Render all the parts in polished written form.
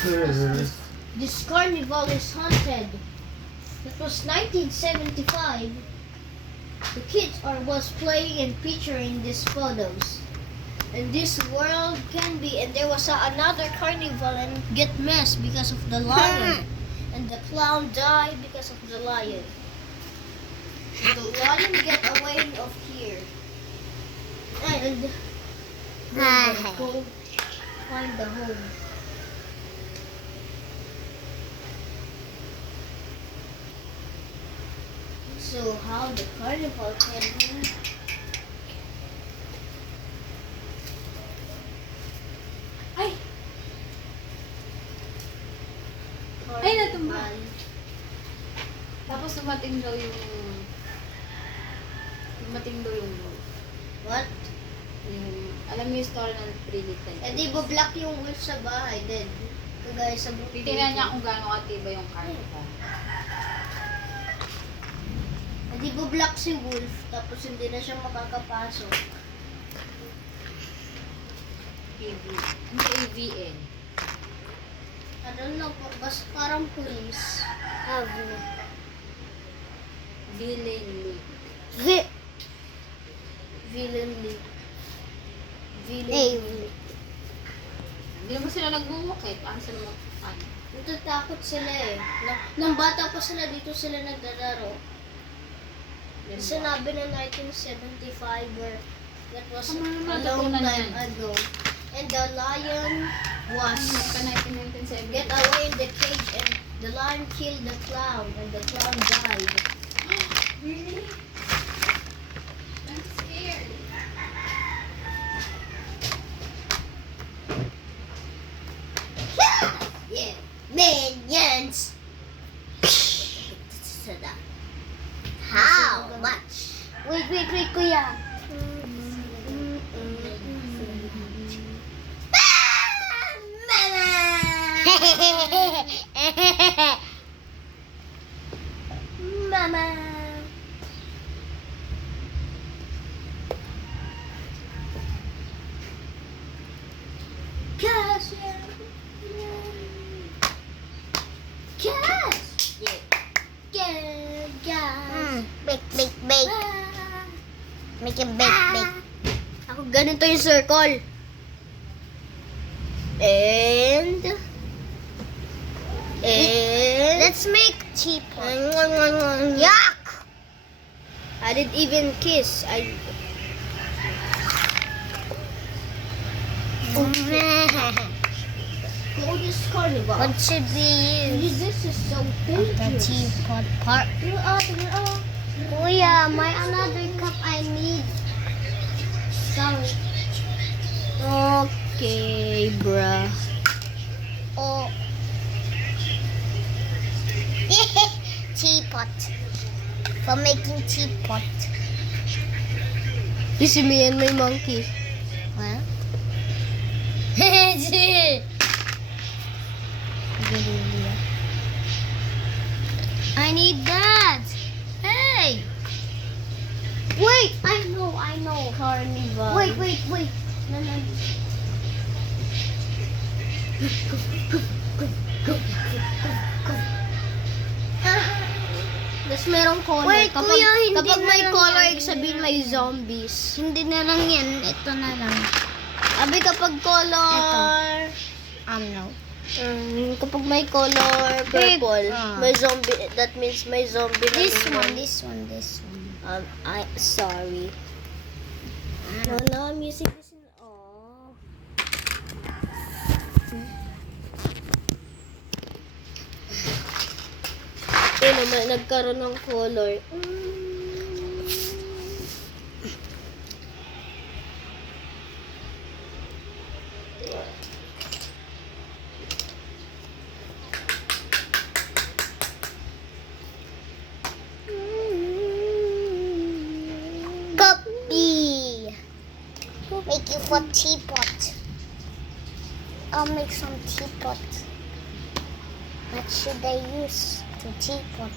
This carnival is haunted. It was 1975. The kids was playing and picturing these photos. And this world can be, and there was another carnival and get messed because of the lion. And the clown died because of the lion. And the lion get away of here. And we're gonna go find the home. So how the carnival can be? Ay! Ay, natumba. Tapos dumating daw yung What? alam mo yung story ng 3 Little Eh di ba black yung wolf sa bahay din? Kagaya sa Tingnan niya kung gaano katiba yung carnival. Eh di ba black si wolf tapos hindi na siya makakapasok? Hindi AVN. I don't know, basta parang police. Villain League. Villain League. Hindi naman sila nagbuwakit. Ano sila ano? Natatakot sila eh. Nung bata pa sila, dito sila naglalaro. Sinabi na 1975 where that was a long time ago. And the lion was get away in the cage and the lion killed the clown and the clown died. Really? I'm scared. Yeah, minions. How much? Wait, kuya. Mama. Cash. Bake. Make it bake. Ako ganito yung circle. And let's make teapot. Yuck! I didn't even kiss. Coldest carnival. What should we use? This is so The dangerous. teapot part. Kuya, my another cup I need. Sorry. Okay, bruh. Oh. Teapot. For making teapot. This is me and my monkey. Well. I need that. Hey. Wait! I know. Carnival. Wait. No. Tapos merong color. Wait, kuya, hindi kapag na may lang color, yan. ibig sabihin may zombies. Hindi na lang yan. Ito na lang. Abi, kapag color... No. Kapag may color purple, Ah. may zombie. That means may zombie na This naman. one. I sorry. No, I'm using this in may nagkaroon ng color. Copy. Make you for teapot. I'll make some teapot. What should I use to teapot?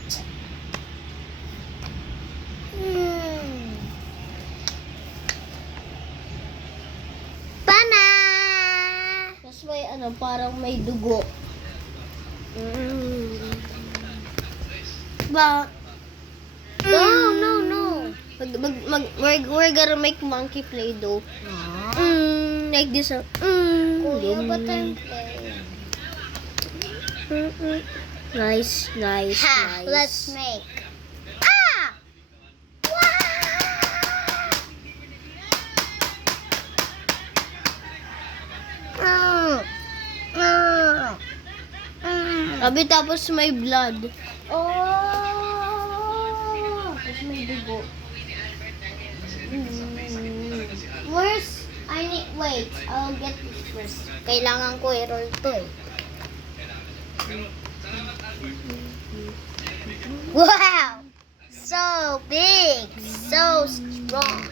Bana! Tapos may parang may dugo. Ba? No. We're gonna make monkey play though. Like this. Kuya, but I'm playing. Nice. Ha! Let's make. Ah! Sabi tapos may blood. Oh! Tapos may dugo. Where's... Wait, I'll get this first. Kailangan ko i-roll to eh. Wow! So big! So strong!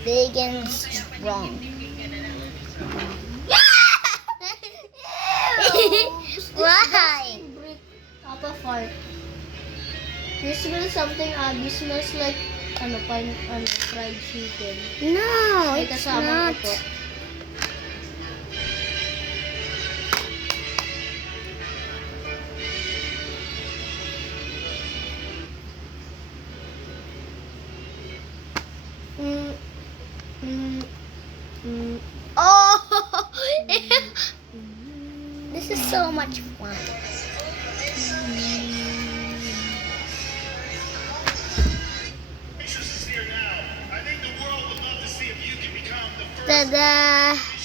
Big and strong. Why? Brick Papa fart. You smell something, Abby. Smells like fried chicken. No, May it's kasama not. ito. Oh! This is so much fun. Is here now. I think the world would love to see if you can become the first Tada!